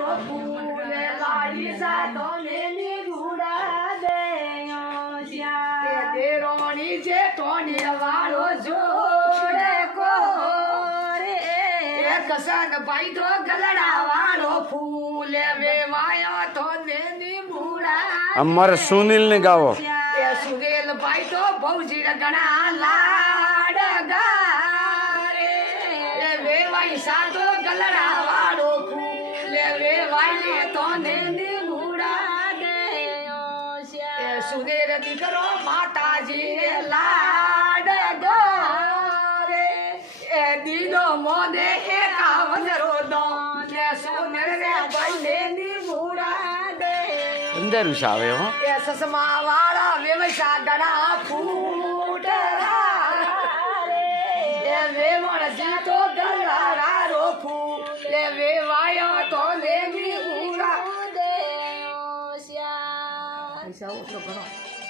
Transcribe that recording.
વાળો ફૂલે વાળી સાતો ને ગુડા દે દેરોણી છે તોની વાળો જોડે કોરે કસન ભાઈ તો ગલડા વાળો ફૂલે વેવાયો તો ને ગુડા અમારે સુનિલ ને ગાવો સુરેલ ભાઈ તો ભૌજી ગણા લાડ ગારે વેવાઈ સાતો ગલડા વાળો ફૂલે વેવાઈ તો ને ગુડા દે સુરેલ દીકરો માતાજી લાડ ગારે એ દીદો મોદે એકાવન રોદો ને સુનેલ રે ભાઈ ને ગુડા દે અંદર આવે હો એ સસમા વાળા વેવસા ગણા ફૂટરા એ વેવણ જીતો ગળા રો ફૂલે વેવાયો તો લેવી ઉડા દે શ્યા પૈસા ઓછો ઘણો